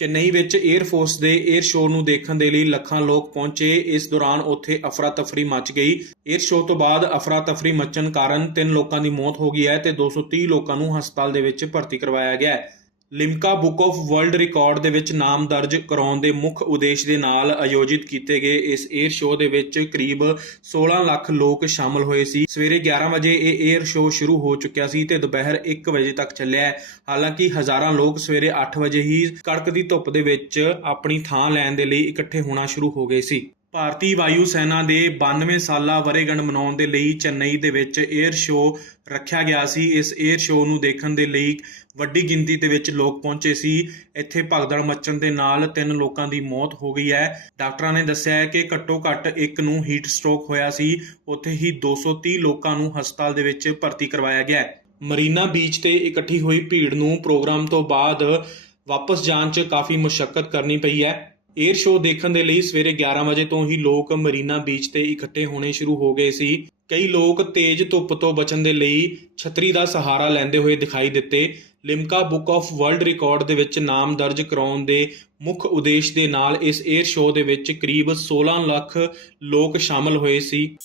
ਚੇਨਈ ਵਿੱਚ air force ਦੇ air show ਨੂੰ ਦੇਖਣ ਦੇ ਲਈ ਲੱਖਾਂ ਲੋਕ ਪਹੁੰਚੇ। ਇਸ ਦੌਰਾਨ ਉੱਥੇ ਅਫਰਾ-ਤਫਰੀ ਮਚ ਗਈ। 에ਅਰ ਸ਼ੋਅ ਤੋਂ ਬਾਅਦ ਅਫਰਾ-ਤਫਰੀ ਮਚਣ ਕਾਰਨ ਤਿੰਨ ਲੋਕਾਂ ਦੀ ਮੌਤ ਹੋ ਗਈ ਹੈ ਤੇ 230 ਲੋਕਾਂ ਨੂੰ ਹਸਪਤਾਲ ਦੇ ਵਿੱਚ ਭਰਤੀ ਕਰਵਾਇਆ ਗਿਆ ਹੈ। Limca book of world record ਦੇ ਵਿੱਚ ਨਾਮ ਦਰਜ ਕਰਾਉਣ ਦੇ ਮੁੱਖ ਉਦੇਸ਼ ਦੇ ਨਾਲ ਆਯੋਜਿਤ ਕੀਤੇ ਗਏ ਇਸ 에ਅਰ ਸ਼ੋਅ ਦੇ ਵਿੱਚ ਕਰੀਬ 16 ਲੱਖ ਲੋਕ ਸ਼ਾਮਲ ਹੋਏ ਸੀ। ਸਵੇਰੇ 11 ਵਜੇ ਇਹ 에ਅਰ ਸ਼ੋਅ ਸ਼ੁਰੂ ਹੋ ਚੁੱਕਿਆ ਸੀ ਤੇ ਦੁਪਹਿਰ 1 ਵਜੇ ਤੱਕ ਚੱਲਿਆ ਹਾਲਾਂਕਿ ਹਜ਼ਾਰਾਂ ਲੋਕ ਸਵੇਰੇ 8 ਵਜੇ ਹੀ ਕੜਕਦੀ ਧੁੱਪ ਦੇ ਵਿੱਚ ਆਪਣੀ ਥਾਂ ਲੈਣ ਦੇ ਲਈ ਇਕੱਠੇ ਹੋਣਾ ਸ਼ੁਰੂ ਹੋ ਗਏ ਸੀ। ਭਾਰਤੀ ਵਾਯੂ ਸੈਨਾ ਦੇ 92 ਸਾਲਾ ਵਰੇਗੰਢ ਮਨਾਉਣ ਦੇ ਲਈ ਚੇਨਈ ਦੇ ਵਿੱਚ 에ਅਰ ਸ਼ੋਅ ਰੱਖਿਆ ਗਿਆ ਸੀ। ਇਸ 에ਅਰ ਸ਼ੋਅ ਨੂੰ ਦੇਖਣ ਦੇ ਲਈ ਵੱਡੀ ਗਿਣਤੀ ਦੇ ਵਿੱਚ ਲੋਕ ਪਹੁੰਚੇ ਸੀ। ਇੱਥੇ ਭਗਦੜ ਮੱਚਣ ਦੇ ਨਾਲ ਤਿੰਨ ਲੋਕਾਂ ਦੀ ਮੌਤ ਹੋ ਗਈ ਹੈ। ਡਾਕਟਰਾਂ ਨੇ ਦੱਸਿਆ ਹੈ ਕਿ ਘੱਟੋ ਘੱਟ ਇੱਕ ਨੂੰ ਹੀਟ ਸਟ੍ਰੋਕ ਹੋਇਆ ਸੀ। ਉੱਥੇ ਹੀ 230 ਲੋਕਾਂ ਨੂੰ ਹਸਪਤਾਲ ਦੇ ਵਿੱਚ ਭਰਤੀ ਕਰਵਾਇਆ ਗਿਆ ਮਰੀਨਾ ਬੀਚ ਤੇ ਇਕੱਠੀ ਹੋਈ ਭੀੜ ਨੂੰ ਪ੍ਰੋਗਰਾਮ ਤੋਂ ਬਾਅਦ ਵਾਪਸ ਜਾਣ 'ਚ ਕਾਫੀ ਮੁਸ਼ਕਲ ਕਰਨੀ ਪਈ ਹੈ। 에ਅਰ ਸ਼ੋਅ ਦੇਖਣ ਦੇ ਲਈ ਸਵੇਰੇ 11 ਵਜੇ ਤੋਂ ਹੀ ਲੋਕ ਮਰੀਨਾ ਬੀਚ ਤੇ ਇਕੱਠੇ ਹੋਣੇ ਸ਼ੁਰੂ ਹੋ ਗਏ ਸੀ। ਕਈ ਲੋਕ ਤੇਜ਼ ਧੁੱਪ ਤੋਂ ਬਚਣ ਦੇ ਲਈ ਛਤਰੀ ਦਾ ਸਹਾਰਾ ਲੈਂਦੇ ਹੋਏ ਦਿਖਾਈ ਦਿੱਤੇ। Limca book of world record ਦੇ ਵਿੱਚ ਨਾਮ ਦਰਜ ਕਰਾਉਣ ਦੇ ਮੁੱਖ ਉਦੇਸ਼ ਦੇ ਨਾਲ ਇਸ 에ਅਰ ਸ਼ੋਅ ਦੇ ਵਿੱਚ ਕਰੀਬ 16 ਲੱਖ ਲੋਕ ਸ਼ਾਮਲ ਹੋਏ ਸੀ।